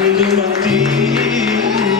Illuminati.